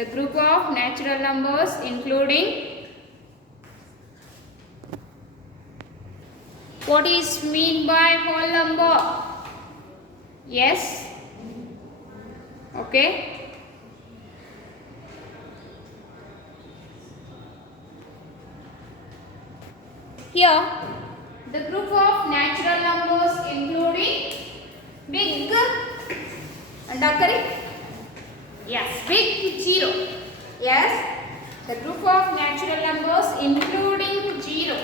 The group of natural numbers including. What is mean by whole number? Yes. Okay. Here, the group of natural numbers including big and correct? Yes, big 0. Yes, the group of natural numbers including 0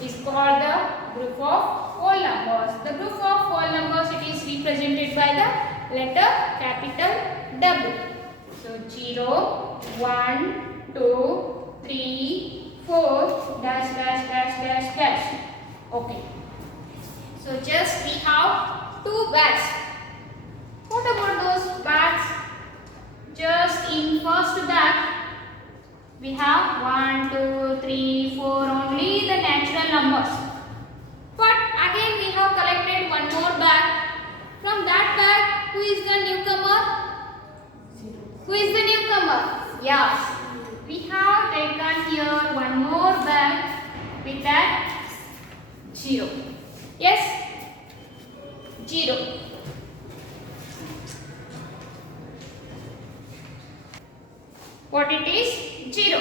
is called the group of whole numbers. The group of whole numbers, it is represented by the letter capital W. So 0, 1, 2, 3, 4, dash, dash, dash, dash, dash. Okay. So just we have 2 bats. What about those bats? Just in first bat, we have 1, 2, 3, 4 only the natural numbers. But again we have collected one more bag. From that bag, who is the newcomer? Who is the newcomer? Yes. We have taken here one more bag with that 0. Yes? 0. What it is? 0.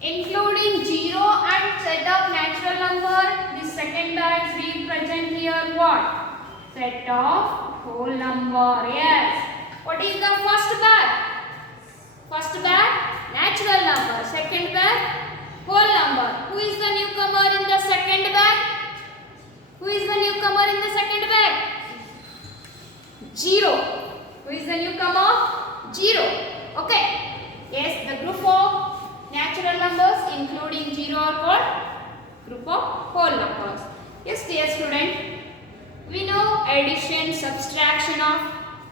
Including 0 and set of natural number, this second bag is represent here what? Set of whole number. Yes. What is the first bag? First bag, natural number. Second bag, whole number. Who is the newcomer in the second bag? Who is the newcomer in the second bag? 0. Who is the newcomer? 0. Okay. Yes, the group of natural numbers including 0 are called group of whole numbers. Yes, dear student, we know addition, subtraction of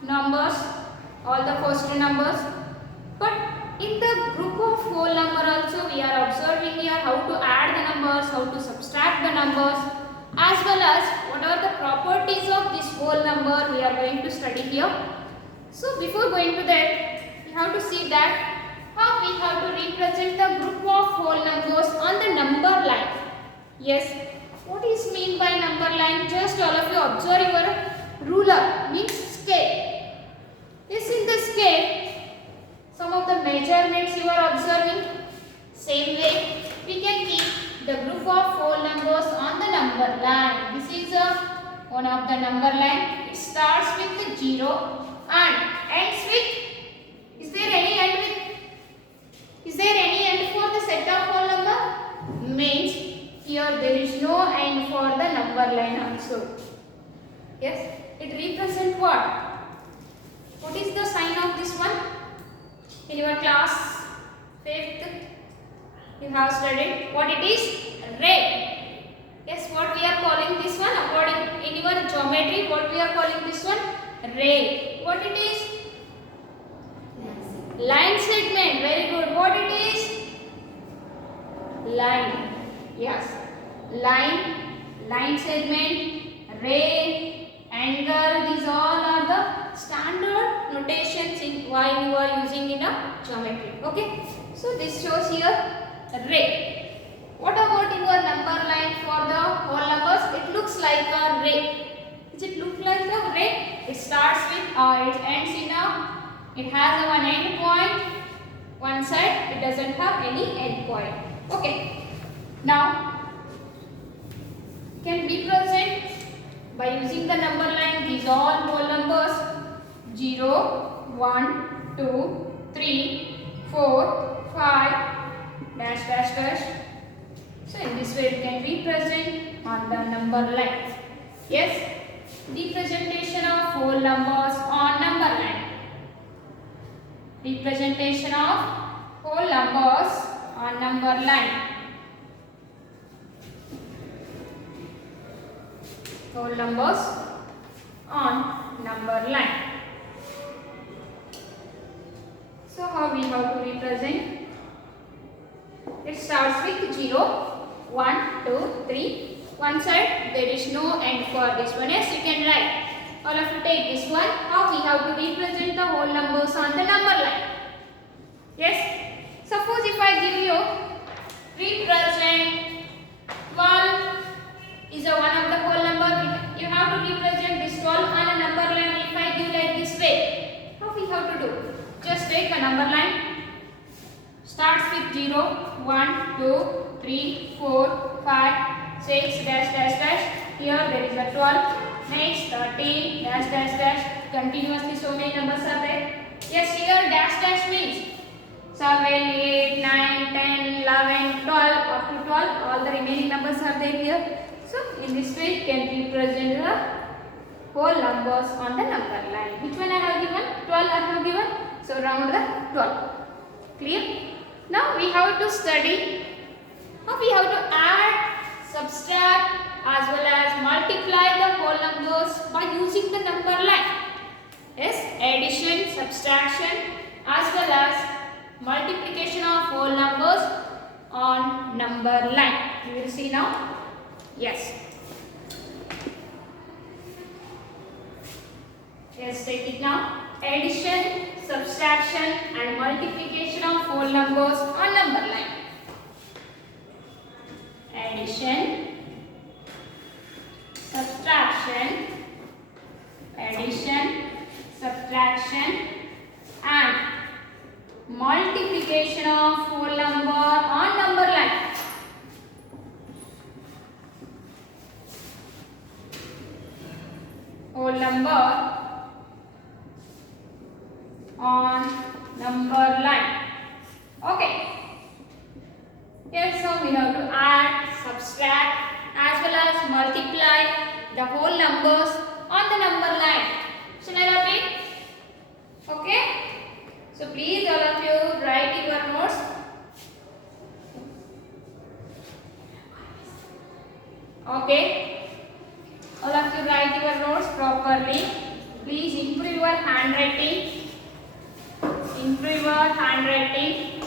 numbers, all the first numbers. But in the group of whole number also we are observing here how to add the numbers, how to subtract the numbers, as well as what are the properties of this whole number we are going to study here. So before going to that, we have to see that how we have to represent the group of whole numbers on the number line. Yes, what is mean by number line? Just all of you observe your ruler, means scale. Yes, in the scale, some of the measurements you are observing. Same way, we can keep the group of whole numbers on the number line. This is one of the number line. It starts with 0 and ends with. Is there any end with? Is there any end for the set of whole number? Means here there is no end for the number line also. Yes, it represents what? What is the sign of this one? In your class 5th, you have studied what it is? Ray. Yes, what we are calling this one? According in your geometry, what we are calling this one? Ray. What it is? Line segment. Very good. What it is? Line. Yes. Line segment, ray, angle. These all are the standard notations in while you are using in a geometry. Okay. So this shows here ray. What about your number line for the whole numbers? It looks like a ray. Does it look like a ray? It starts with it ends in a. It has a one end point, one side, it doesn't have any end point. Okay. Now, can represent by using the number line these all whole numbers 0, 1, 2, 3, 4, 5, dash, dash, dash. So, in this way it can be present on the number line. Yes, representation of whole numbers on number line. Representation of whole numbers on number line. Whole numbers on number line. So how we have to represent? It starts with 0, 1, 2, 3. One side there is no end for this one. Yes, you can write. All of you take this one. How we have to represent the whole numbers on the number line. Yes. Suppose if I give you represent 12 is a one of the whole number. You have to represent this 12 on a number line. If I give like this way, how we have to do? Just take a number line. Starts with 0, 1, 2, 3, 4, 5, 6, dash, dash, dash. Here there is a 12. Next 13, dash, dash, dash. Continuously so many numbers are there. Yes, here dash, dash means 7, 8, 9, 10, 11, 12, up to 12. All the remaining numbers are there here. So, in this way, you can represent the whole numbers on the number line. Which one I have given? 12 I have given. So, round the 12. Clear? Now, we have to study how we have to add, subtract as well as multiply the whole numbers by using the number line. Yes, addition, subtraction as well as multiplication of whole numbers on number line. You will see now. Yes. Yes, take it now. Addition, subtraction and multiplication of whole numbers on number line. Addition, subtraction, addition, subtraction and multiplication of whole number on number line. Whole number on number line. Okay. Yes, so we have to add, subtract as well as multiply the whole numbers on the number line. Shall I repeat? Okay. So please all of you write your notes. Okay. All of you write your notes properly. Please improve your handwriting. Improve your handwriting.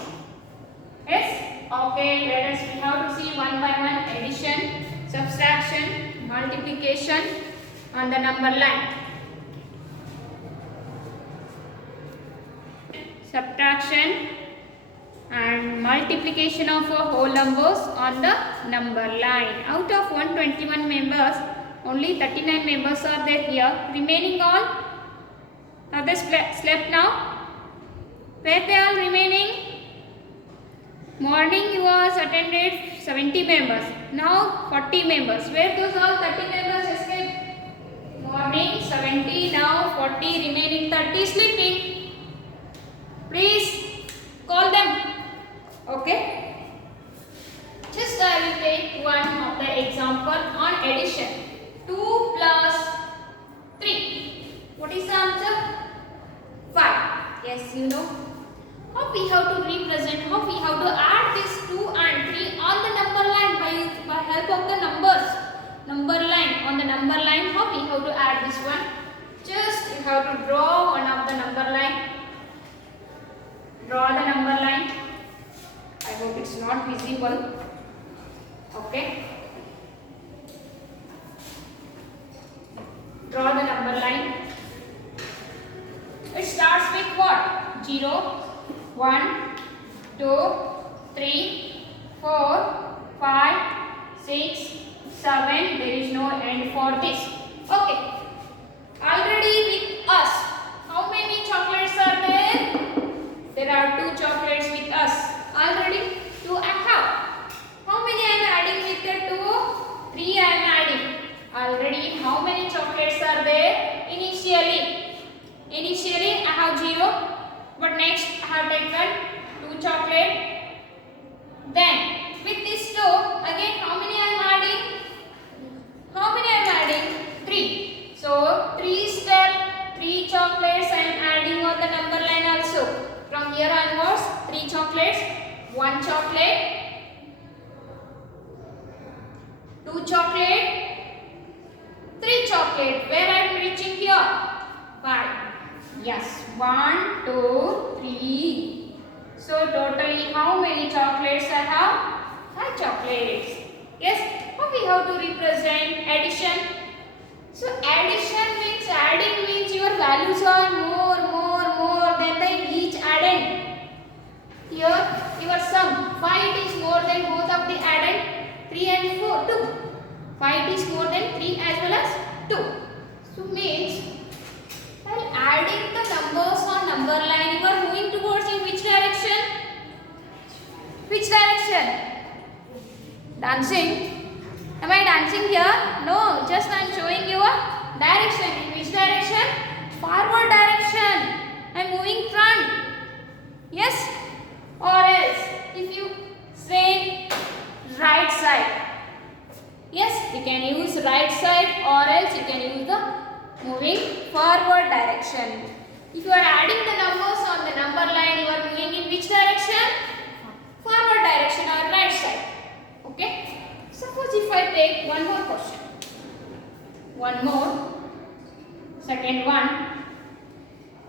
Yes. Okay. Let us. We have to see one by one. Addition, subtraction, multiplication on the number line. Subtraction and multiplication of whole numbers on the number line. Out of 121 members, only 39 members are there here. Remaining all are they slept now? Where they are remaining? Morning was attended 70 members. Now 40 members. Where those all 30 members escaped? Morning 70, now 40, remaining 30 sleeping. Please call them. Okay. Just I will take one of the example on addition. 2 plus 3. What is the answer? 5. Yes, you know. How we have to represent, how we have to add this 2 and 3 on the number line by help of the numbers. Number line, on the number line, how we have to add this one? Just you have to draw one of the number line. Draw the number line. I hope it's not visible. Okay. Draw the number line. It starts with what? 0, 1, 2, 3, 4, 5, 6, 7. There is no end for this. Okay. Already with us, how many chocolates are there? There are 2 chocolates with us. Already 2 I have. How many I am adding with the 2? 3 I am adding. Already how many chocolates are there? Initially I have 0. But next I have taken 2 chocolate. Then with this 2 again how many I am adding? How many I am adding? 3. So 3 step 3 chocolates I am adding on the number line also. From here onwards 3 chocolates, 1 chocolate, 2 chocolate, 3 chocolate. Where I am reaching here? 5. Yes, 1, 2, 3. So totally how many chocolates I have? 5 chocolates. Yes, how we have to represent addition? So addition means, adding means your values are more than the each added. Here your sum 5 is more than both of the added 3 and 4 2. 5 is more than 3 as well as 2. So means while adding the numbers on number line you are moving towards in which direction? Which direction? Dancing. Am I dancing here? No, just I am showing you a direction. In which direction? Forward direction. I am moving front. Yes? Or else if you say right side. Yes, you can use right side or else you can use the moving forward direction. If you are adding the numbers on the number line, you are moving in which direction? Forward direction or right side. Okay? Suppose if I take one more question. One more. Second one.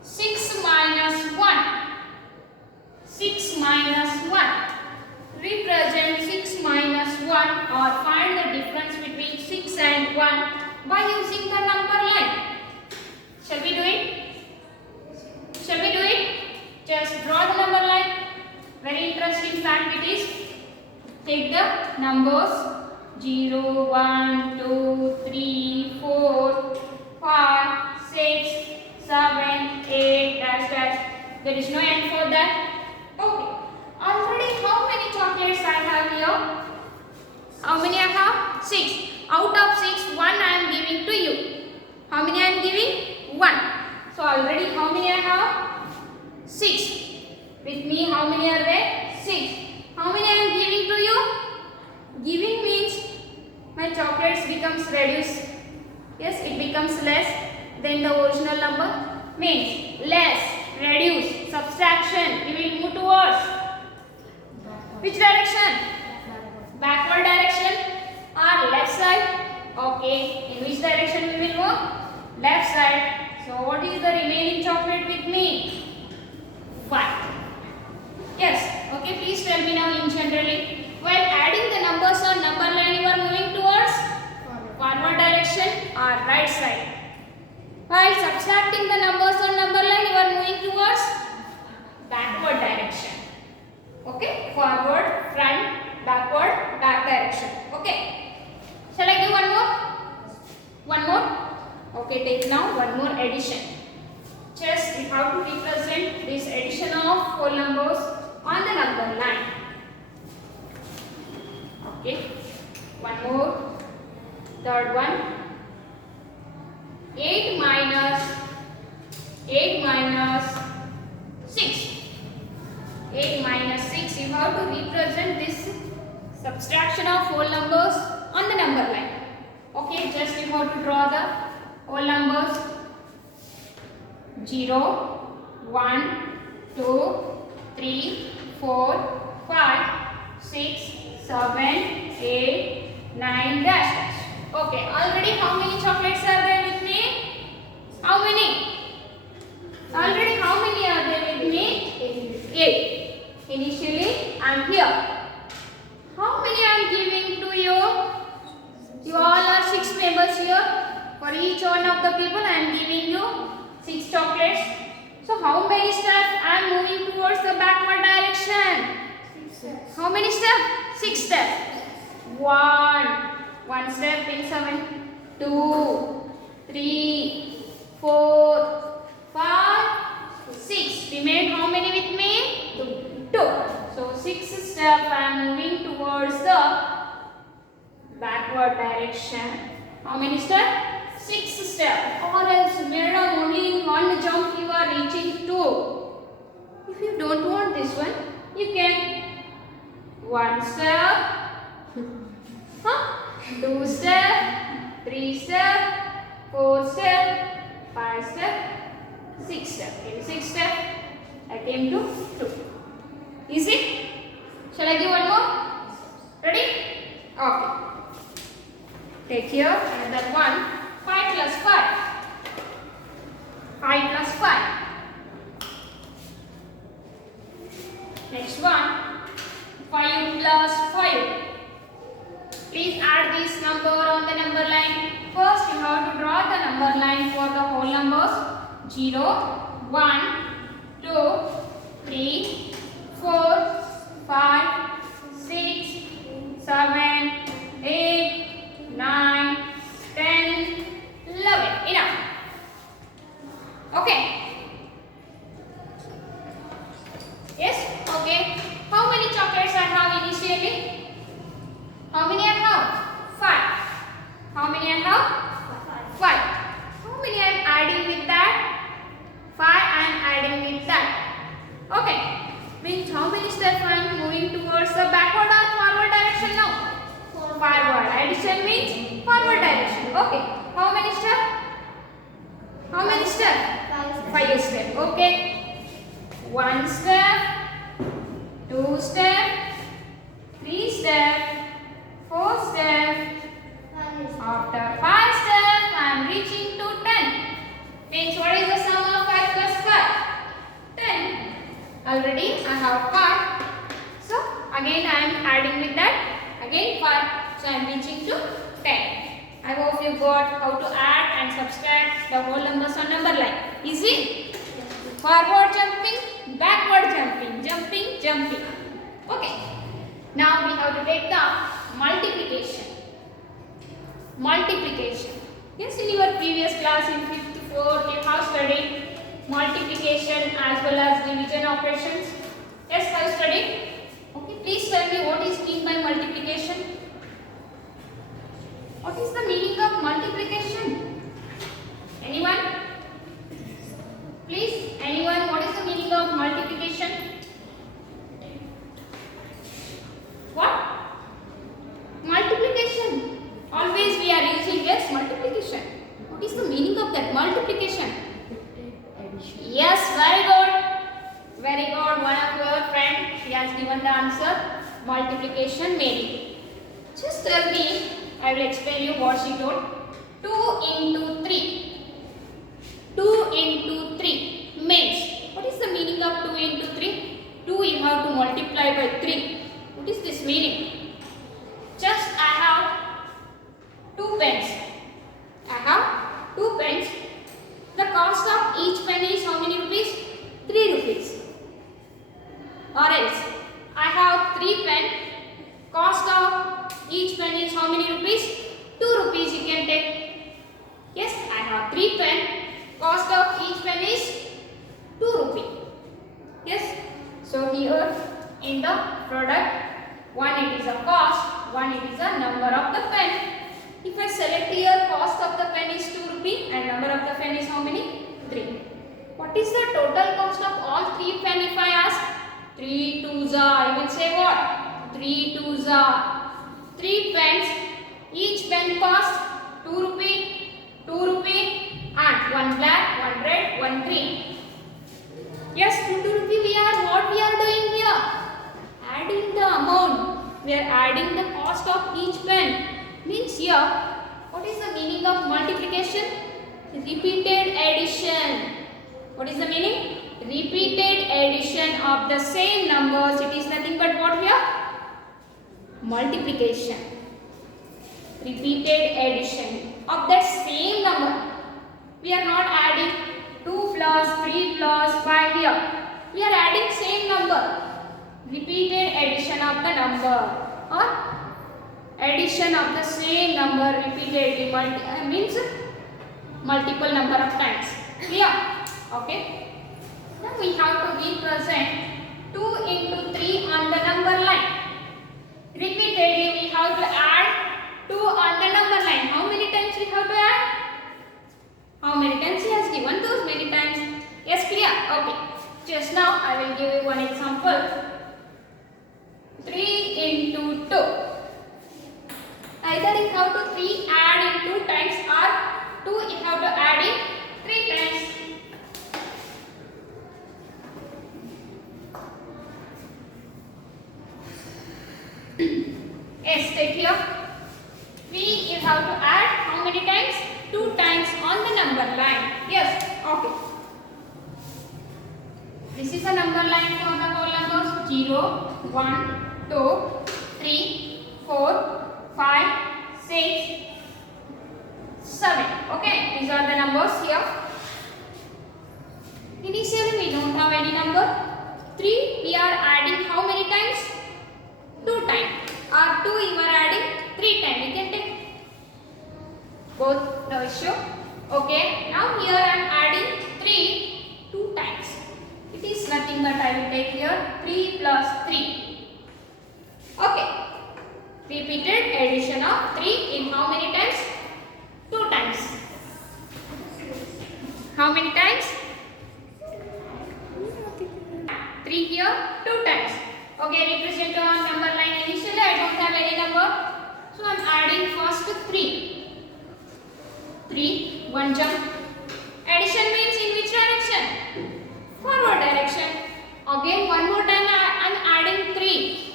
6 minus 1. 6 minus 1. Represent 6 minus 1 or find the difference between 6 and 1 by using the number line. Shall we do it? Shall we do it? Just draw the number line. Very interesting fact it is. Take the numbers 0, 1, 2, 3, 4, 5, 6, 7, 8, dash dash. There is no end for that. Okay. Already how many chocolates I have here? How many I have? 6. Out of 6, 1 I am giving to you. How many I am giving? 1. So already how many I have? 6. With me how many are there? 6. How many I am giving to you? Giving means my chocolates becomes reduced. Yes, it becomes less than the original number. Means less, reduce, subtraction. We will move towards which direction? Backward direction or left side? Okay. In which direction we will move? Left side. So what is the remaining chocolate with me? 1. Yes. Okay. Please tell me now in generally. While adding the numbers on number line, you are moving towards forward direction or right side. While subtracting the numbers on number line, you are moving towards backward direction. Okay, forward, front, backward, back direction. Okay. Shall I give one more? One more? Okay, take now one more addition. Just you have to represent this addition of whole numbers on the number line. Okay. One more. Third one. 8 minus 6. 8 minus 6, you have to represent this subtraction of whole numbers on the number line. Okay, just you have to draw the whole numbers 0, 1, 2, 3, 4, 5, 6, 7, 8, 9, dash dash. Okay, already how many chocolates are there with me? How many? Already how many are there with me? 8. Initially I am here. How many I am giving to you? You all are 6 members here. For each one of the people I am giving you 6 chocolates. So how many steps I am moving towards the backward direction? 6 steps. How many steps? 6 steps. 1 step in 7. 2, 3, 4, 5, 6. Remain how many with me? 2. So 6 step I am moving towards the backward direction. How many steps? 6 steps. Or else madam, only in one jump you are reaching 2. If you don't want this one, you can 1 step, 2 step, 3 step, 4 step, 5 step, 6 step. In 6 step I came to 2. Easy? Shall I give one more? Ready? Okay. Take here another one. 5 plus 5. 5 plus 5. Next one. 5 plus 5. Please add this number on the number line. First you have to draw the number line for the whole numbers. 0, 1, 2, 3, 4, 5, 6, 7, 8, 9, 10, 11. Enough. Okay. Yes? Okay. How many chocolates I have initially? How many I have? 5. How many I have? 5. How many I am adding with that? 5 I am adding with that. Okay. Means how many steps I am moving towards the backward or forward direction now? Forward. Addition means forward direction. Okay. How many steps? How many steps? 5 steps. Okay. 1 step, 2 step, 3 step, 4 step. After 5 steps, I am reaching to 10. Means what is the sum of 5 plus 5? 10. Already I have 5. So again I am adding with that. Again 5. So I am reaching to 10. I hope you got how to add and subtract the whole numbers on number line. Easy? Forward jumping, backward jumping, jumping. Okay. Now we have to take the multiplication. Multiplication. Yes, in your previous class in 5th to 4th you have studied multiplication as well as division operations. Yes, have you studied? Okay, please tell me what is meant by multiplication. What is the meaning of multiplication? Anyone? Please, anyone, what is the meaning of multiplication? What? Multiplication. Always we are using yes, multiplication. What is the meaning of that? Multiplication. Yes, very good. Very good. One of your friend, she has given the answer. Multiplication meaning. Just tell me, I will explain you what she told. 2 into 3. 2 into 3 means, what is the meaning of 2 into 3? 2 you have to multiply by 3. What is this meaning? Just I have 2 pens. I have 2 pens. The cost of each pen is how many rupees? 3 rupees. Or else, I have 3 pens. Cost of each pen is how many rupees? 2 rupees you can take. Yes, I have 3 pens. Cost of each pen is 2 rupees. Yes. So here in the product, one it is a cost, one it is a number of the pen. If I select here cost of the pen is 2 rupees and number of the pen is how many? 3. What is the total cost of all 3 pen if I ask? 3 2s are, you will say what? 3 2s are. 3 pens, each pen cost 2 rupees, 2 rupees and one black, one red, one green. Yes, 2 rupees we are, what we are doing here? Adding the amount. We are adding the cost of each pen. Means here, what is the meaning of multiplication? Repeated addition. What is the meaning? Repeated addition of the same numbers. It is nothing but what here? Multiplication. Repeated addition of that same number. We are not adding 2 plus 3 plus 5 here. We are adding same number. Repeated addition of the number or addition of the same number repeatedly means multiple number of times. Clear? Okay. Now we have to represent 2 into 3 on the number line. Repeatedly we have to add 2 on the number line. How many times we have to add? How many times he has given those many times? Yes, clear? Okay. Just now I will give you one example. 3 into 2. Either you have to 3 add in 2 times or 2 you have to add in 3 times. Yes, take here. 3 you have to add how many times? 2 times on the number line. Yes, okay. This is a number line for the whole numbers 0, 1, 2, 3, 4, 5, 6, 7. Okay, these are the numbers here. Initially we don't have any number. 3 we are adding how many times? 2 times. Or 2 we are adding 3 times. We can take both, no issue. Okay, now here I am adding 3 2 times. It is nothing but I will take here 3 plus 3. Okay, repeated addition of 3 in how many times? 2 times. How many times? 3 here, 2 times. Okay, represent on number line. Initially I don't have any number, so I am adding first 3. 3, 1 jump. Addition means in which direction? Forward direction. Again one more time I am adding 3.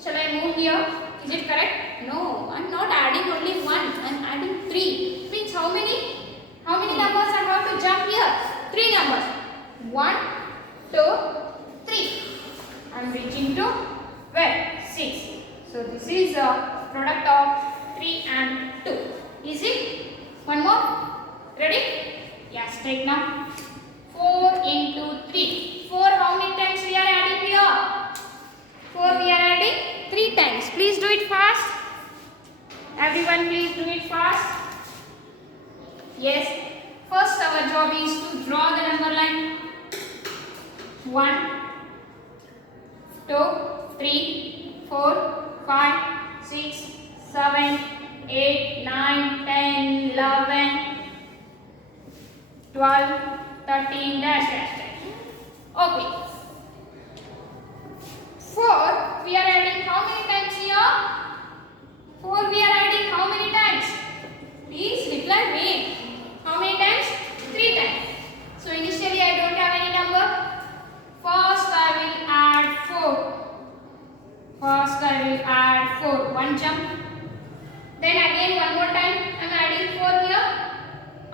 Shall I move here? Is it correct? No, I am not adding only 1. I am adding 3. Means how many? How many numbers I have to jump here? 3 numbers. 1, 2, 3. I am reaching to where? 6. So this is a product of 3 and 2. Easy? One more? Ready? Yes, take now. 4 into 3. 4 how many times we are adding here? 4 we are adding 3 times. Please do it fast. Everyone please do it fast. Yes. First our job is to draw the number line. 1, 2, 3, 4, 5, 6, 7, 8, 9, 10, 11, 12, 13, dash, dash, dash. Okay. 4, we are adding how many times here? 4, we are adding how many times? Please reply me. How many times? 3 times. So initially I don't have any number. First I will add 4. First I will add 4. 1 jump. Then again one more time I am adding 4 here.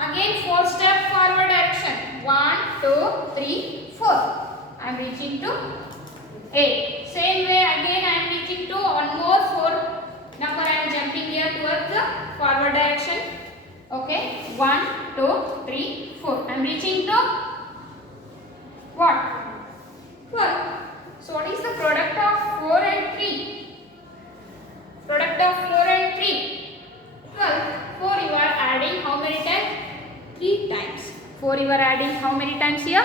Again 4 step forward direction. 1, 2, 3, 4. I am reaching to 8. Same way again I am reaching to one more 4 number. I am jumping here towards the forward direction. Okay. 1, 2, 3, 4. I am reaching to what? 12. So what is the product of 4 and 3? Product of 4 and 3. 12. 4 you are adding how many times? 3 times. 4 you are adding how many times here?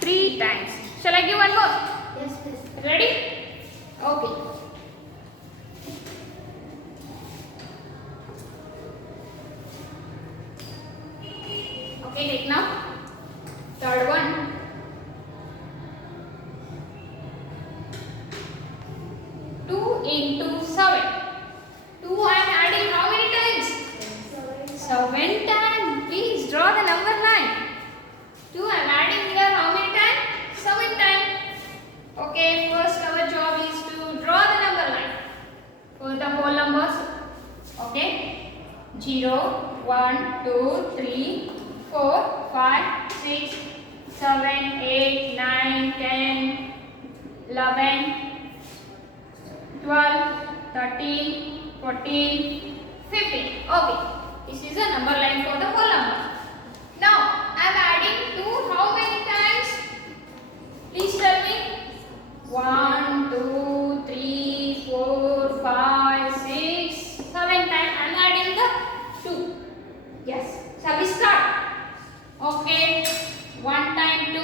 3 times. Shall I give one more? Yes, please. Ready? Okay. Okay, take now. Third one. 2 into 7. 2 I am adding how many times? 7 times. Please draw the number line. 2 I am adding here how many times? 7 times. Okay, first our job is to draw the number line for the whole numbers. Okay, 0, 1, 2, 3, 4, 5, 6, 7, 8, 9, 10, 11, 12, 13, 14, 15. Okay, this is a number line for the whole number. Now, I am adding 2 how many times? Please tell me. 1, 2, 3, 4, 5, 6, 7 times. I am adding the 2. Yes. Shall we start? Okay. 1 time 2.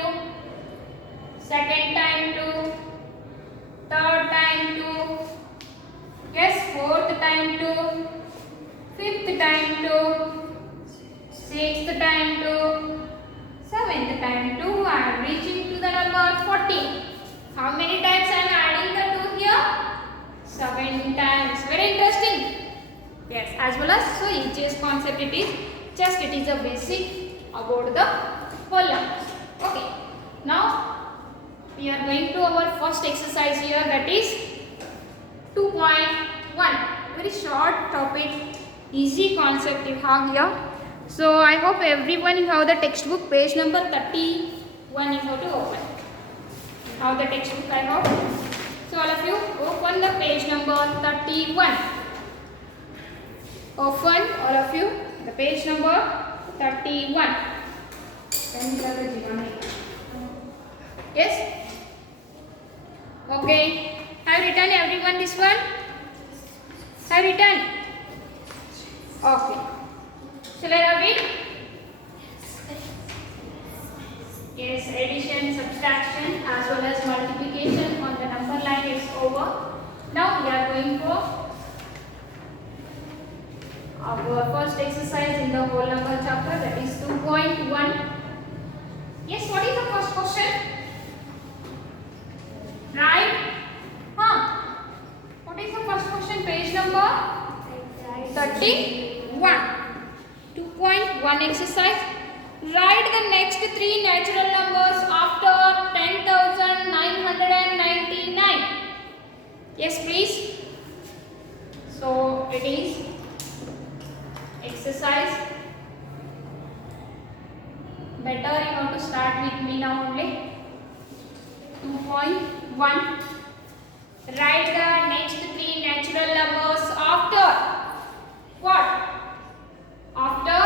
Second time 2. Third time 2. Yes. Fourth time 2. Fifth time 2. Sixth time 2. Seventh time 2. I am reaching to the number 14. How many times I am adding the 2 here? 7 times. Very interesting. Yes, as well as so easiest concept it is. Just it is a basic about the whole numbers. Okay. Now we are going to our first exercise here, that is 2.1. Very short topic, easy concept you have here. So I hope everyone you have the textbook, page number 31 you have to open. Have the textbook I hope. So all of you open the page number 31. Open all of you the page number 31. Yes. Okay. Have written everyone this one? Have written? Okay. Shall I read? Yes, addition, subtraction as well as multiplication on the number line is over. Now we are going for our first exercise in the whole number chapter, that is 2.1. Yes, what is the first question? Right? What is the first question? Page number 31. 2.1 exercise. Write the next three natural numbers after 10,999. Yes, please. So it is exercise. Better you have to start with me now only. 2.1. Write the next three natural numbers after what? After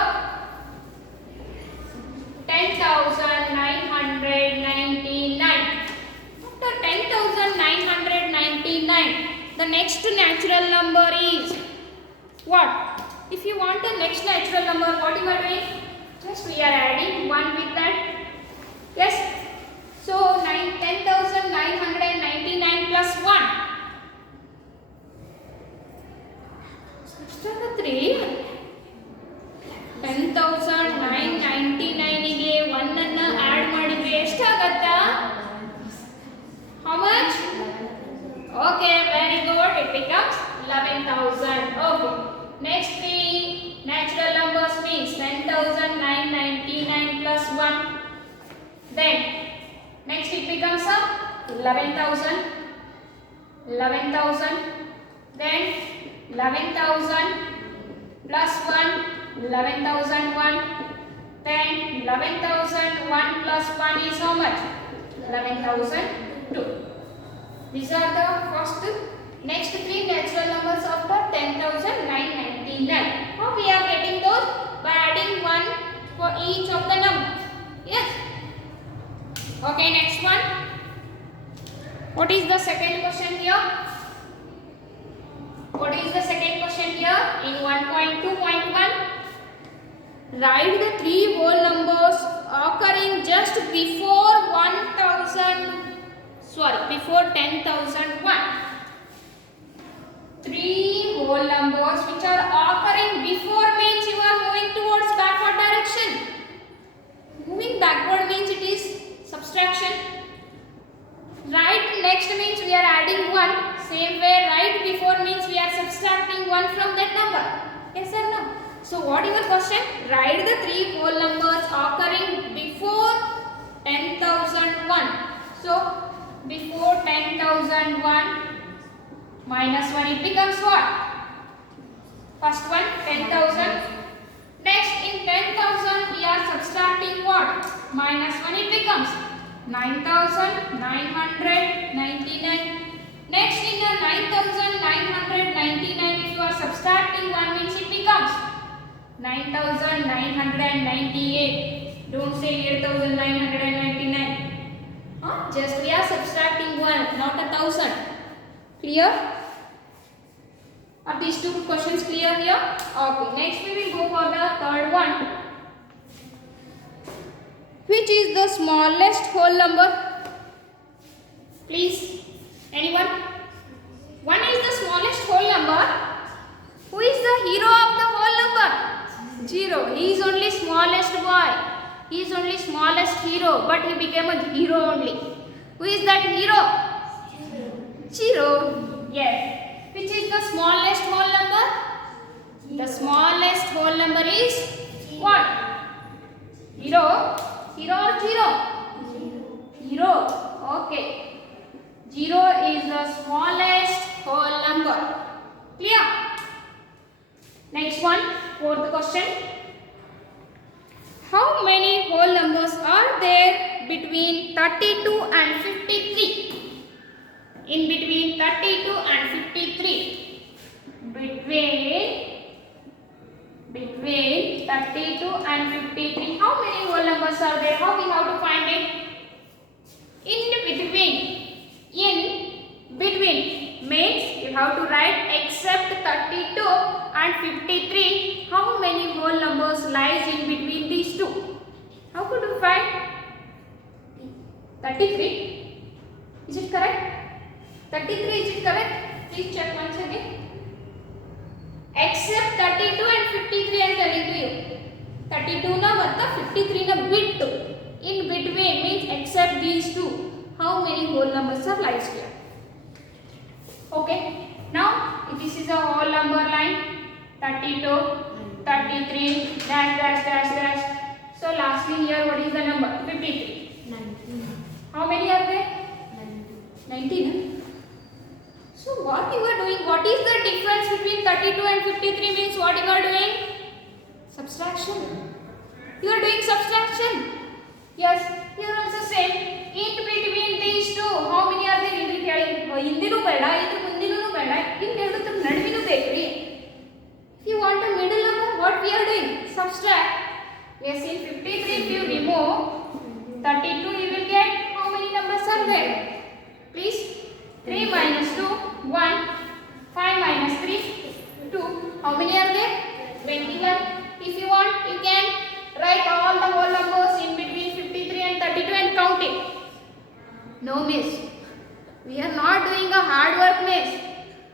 10,999. After 10,999, the next natural number is what? If you want the next natural number, what you are doing? Just we are adding 1 with that. Yes. So 10,999 plus 1. After the 3. 10,999 ಗೆ 1 ಅನ್ನು add ಮಾಡಿದ್ರೆ ಎಷ್ಟು ಆಗುತ್ತಾ? How much? Okay, very good. It becomes 11,000. Okay. Next three natural numbers means 10,999 plus 1. Then next it becomes 11,000. 11,000. Then 11,000 plus 1. 11,001. Then 11,001 plus 1 is how much? 11,002. These are the first next three natural numbers after 10,999. How we are getting those? By adding 1 for each of the numbers. Yes. Okay, next one. What is the second question here? What is the second question here in 1.2.1? Write the three whole numbers occurring just before 10,001. Three whole numbers which are occurring before means you are moving towards backward direction. Moving backward means it is subtraction. Right next means we are adding 1. Same way right before means we are subtracting 1 from that number. Yes or no? So what is the question? Write the three whole numbers occurring before 10,001. So before 10,001 minus 1 it becomes what? First one 10,000. Next in 10,000 we are subtracting what? Minus 1 it becomes 9,999. Next in the 9,999 if you are subtracting 1 means it becomes 9,998. Don't say 8,999. Just we are subtracting 1, not 1,000. Clear? Are these two questions clear here? Okay. Next we will go for the third one. Which is the smallest whole number? Please. Anyone? 1 is the smallest whole number. Who is the hero of the whole number? 0. He is only smallest boy. He is only smallest hero, but he became a hero only. Who is that hero? 0. Yes. Which is the smallest whole number? The smallest whole number is what? Hero. Hero or 0? Hero. Okay. 0 is the smallest whole number. Clear? Next one, fourth question. How many whole numbers are there between 32 and 53? In between 32 and 53. Between 32 and 53. How many whole numbers are there? How we have to find it? In between. In have to write except 32 and 53. How many whole numbers lies in between these two? How could you find 33? Is it correct? 33, is it correct? Please check once again. Except 32 and 53 I am telling to you. 32 na matlab 53 na bit. In between means except these two. How many whole numbers are lies here? Okay. Now this is a whole number line. 32, 33, dash dash dash dash. So lastly here what is the number? 53. 19. How many are there? 19. 19. So what you are doing? What is the difference between 32 and 53 means what you are doing? Subtraction. You are doing subtraction. Yes, here also same. In between these two, how many are there? Hindinu beda, idru mundinu beda, in erudu naduvinu bekri. If you want a middle number, what we are doing? Subtract. Yes, in 53 if you remove 32, you will get how many numbers are there? Please. 3 minus 2, 1. 5 minus 3, 2. How many are there? 21. If you want, you can write all the whole numbers in between 53 and 32 and count it. No miss. We are not doing a hard work, miss.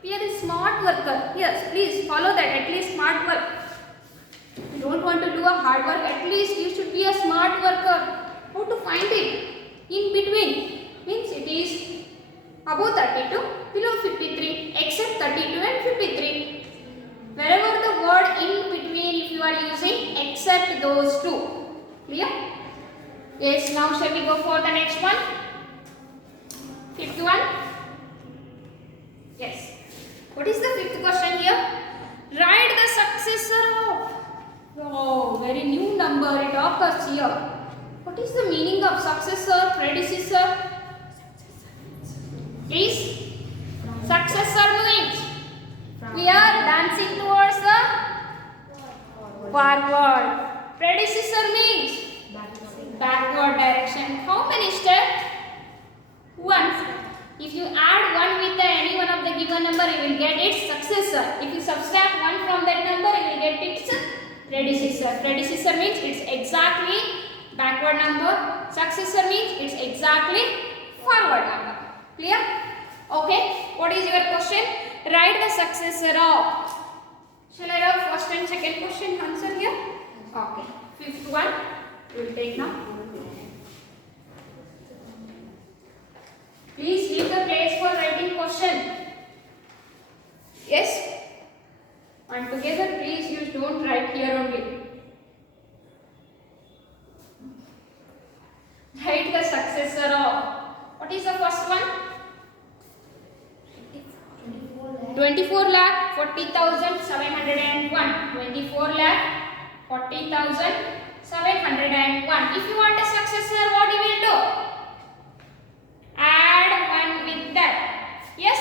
We are a smart worker. Yes, please follow that. At least smart work. You don't want to do a hard work. At least you should be a smart worker. How to find it? In between means it is above 32, below 53, except 32 and 53. Wherever the word in between if you are using, except those two. Clear? Yes, now shall we go for the next one? Fifth one? Yes. What is the fifth question here? Write the successor of. Oh, very new number it occurs here. What is the meaning of successor, predecessor? Please. Successor means we are dancing towards the forward. Predecessor means backward direction. How many steps? 1. If you add 1 with any one of the given number, you will get its successor. If you subtract 1 from that number, you will get its predecessor. Predecessor means it's exactly backward number. Successor means it's exactly forward number. Clear? Okay. What is your question? Write the successor of. Shall I write first and second question answer here? Okay. Fifth one we will take now. Please leave the place for writing question. Yes? And together please you don't write here only. Write the successor of. What is the first one? 24 lakh 40,701. 24 lakh 40,701. If you want a successor, what you will do? Add 1 with that. Yes,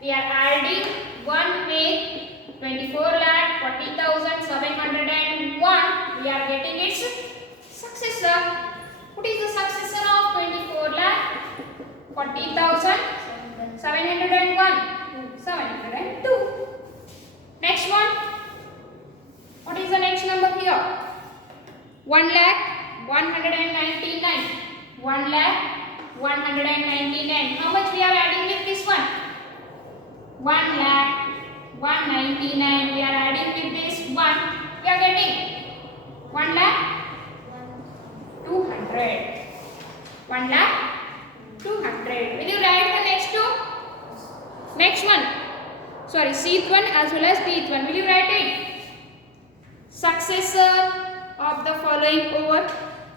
we are adding 1 with 24 lakh 40,701. We are getting its successor. What is the successor of 24 lakh 40,701? 702. Next one. What is the next number here? 1 lakh 199. 1 lakh 199. How much we are adding with this one? 1 lakh 199. We are adding with this one. We are getting 1 lakh 200. 1 lakh 200. Will you write the next two? Next one. Sorry, C one as well as D one. Will you write it? Successor of the following over.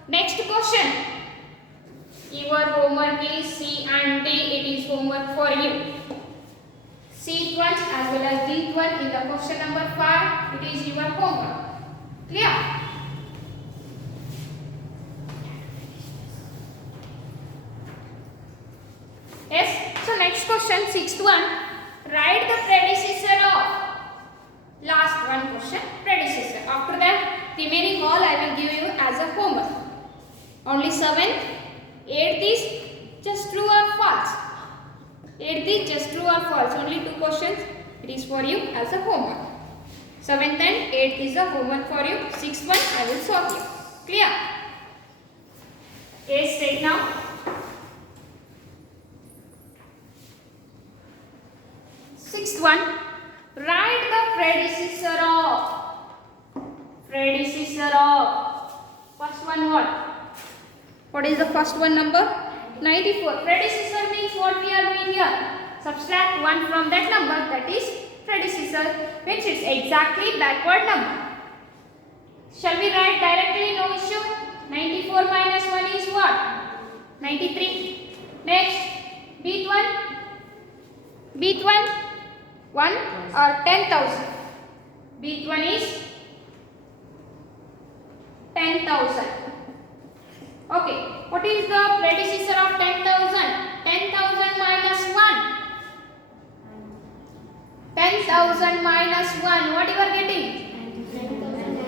Next question. Your homework is C and D. It is homework for you. C one as well as D one in the question number 5. It is your homework. Clear? Yes. So next question, sixth one. Write the predecessor of. Last one question, predecessor. After that, remaining all I will give you as a homework. Only 7th, 8th is just true or false. 8th is just true or false. Only 2 questions. It is for you as a homework. 7th and 8th is a homework for you. 6th one I will solve you. Clear? Yes, take now. 6th one. Write the predecessor of. First one what? What is the first one number? 94. Predecessor means what we are doing here? Subtract 1 from that number, that is predecessor, which is exactly backward number. Shall we write directly? No issue. 94 minus 1 is what? 93. Next, beat 1. 1 or 10,000. Beat 1 is 10,000. Okay, what is the predecessor of 10,000? 10,000 minus 1. 10,000 minus 1. What you are getting?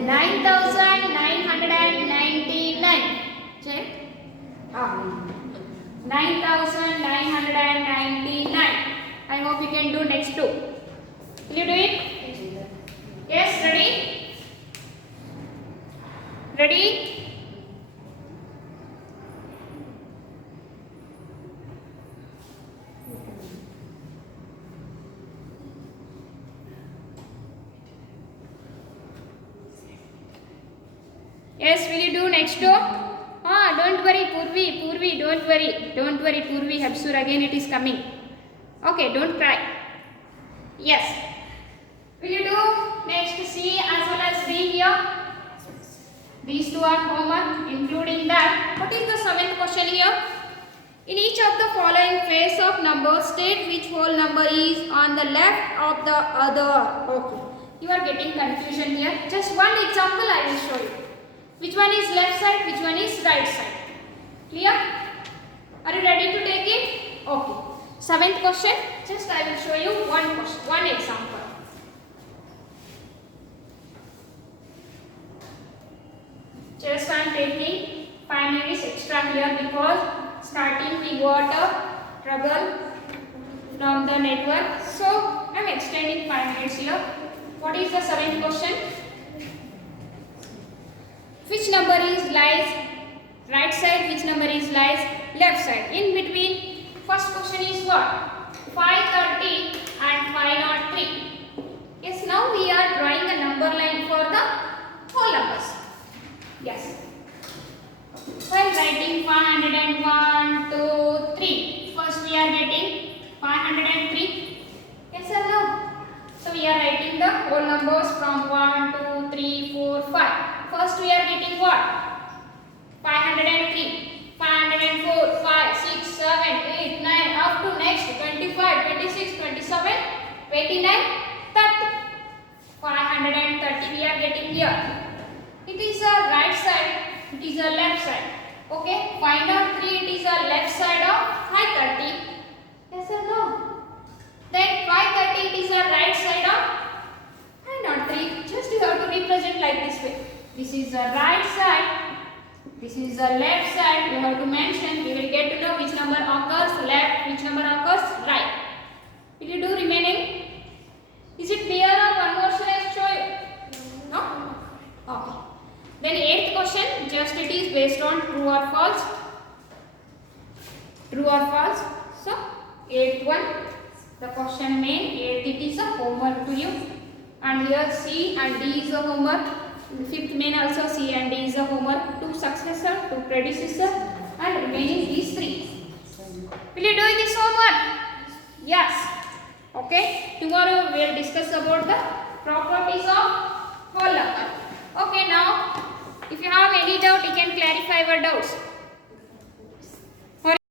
9,999. Check. 9,999. I hope you can do next two. Will you do it? Yes, ready? Ready? Yes, will you do next two? Don't worry, Purvi, don't worry, Purvi, Habsur, again it is coming. Okay, don't cry. Yes. Will you do next C as well as D here? These two are homework, including that. What is the 7th question here? In each of the following phase of numbers, state which whole number is on the left of the other. Okay. You are getting confusion here. Just one example I will show you. Which one is left side, which one is right side. Clear? Are you ready to take it? Okay. 7th question, just I will show you one example. Just I am taking 5 minutes extra here because starting we got a trouble from the network. So I am extending 5 minutes here. What is the 7th question? Which number is lies right side, which number is lies left side? In between, first question is what? 530 and 503. Yes, now we are drawing a number line for the whole numbers. Yes. While writing 501, 2, 3. First we are getting 503. Yes or no? So we are writing the whole numbers from 1, 2, 3, 4, 5. First we are getting what? 503, 504, 5, 6, 7, 8, 9, up to next 25, 26, 27, 29, 30. 530 we are getting here. It is a right side, it is a left side. Okay, 503 it is a left side of 530. Yes or no? Then 530 it is a right side of 503. Just you have to represent like this way. This is the right side, this is the left side. You have to mention, we will get to know which number occurs left, which number occurs right. Will you do remaining? Is it clear or one more should I show you? No? Okay. Then 8th question, just it is based on true or false. True or false. So 8th one, the question main, 8th it is a homework to you. And here C and D is a homework. 5th main also C and D is a homework. 2 successor, 2 predecessor, and remaining these 3. Will you do this homework? Yes. Okay. Tomorrow we will discuss about the properties of whole number. Okay. Now, if you have any doubt, you can clarify your doubts.